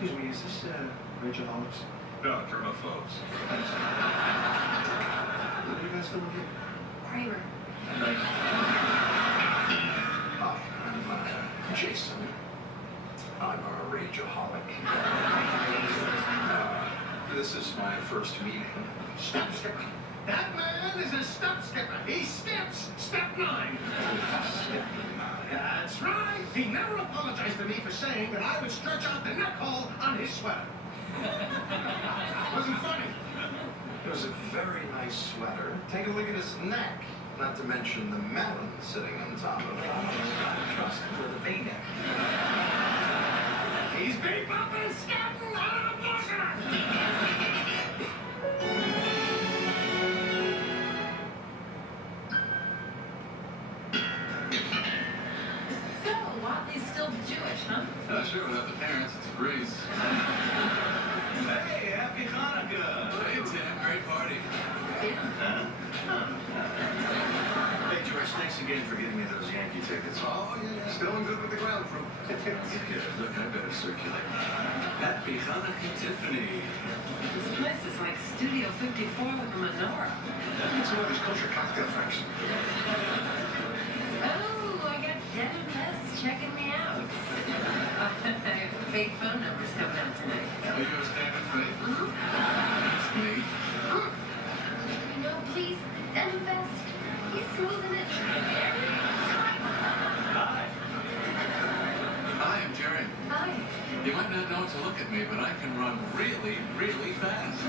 Excuse me, is this Rageaholics? No, germaphobes. Thanks. What are you guys doing here? Kramer. Hi, I'm Jason. I'm a rageaholic. This is my first meeting. Step skipper. That man is a step skipper. He steps. Step 9. Step 9. That's right. He never apologized to me for saying that I would stretch out the neck hole on his sweater. Wasn't funny. It was a very nice sweater. Take a look at his neck. Not to mention the melon sitting on top of it. Trust him with a V-neck. He's bebopping, scatting, on a buster. So, Watley's still Jewish, huh? Sure, without the parents, it's a breeze. Hey, happy Hanukkah! Hey, Tim, great party. Yeah. Hey, George, thanks again for getting me those Yankee tickets. Oh, yeah. Still in good with the ground crew. Look, I better circulate. Happy Hanukkah, Tiffany. This place is like Studio 54 with a menorah. It's one of these kosher cocktail effects. Oh, I got Devin West checking me out. Fake phone numbers coming out tonight. Are you a standard faith? It's me. No, please, Devin West. He's smoothing it. Hi. Hi, I'm Jerry. Hi. You might not know it to look at me, but I can run really, really fast.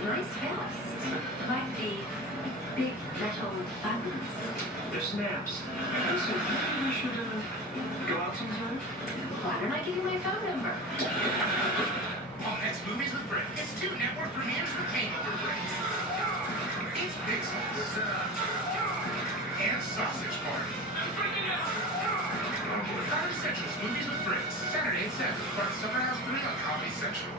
Nice vest. Like the big metal buttons. They're snaps. Listen, we should go out sometime? Why don't I give you my phone number? Oh, that's Movies with Bricks. It's 2 network premieres that came over Bricks. It's Big Sauce. And Sausage Party. Comedy Central's Movies with Bricks. Saturday at 7. Part of Summer House 3 on Comedy Central.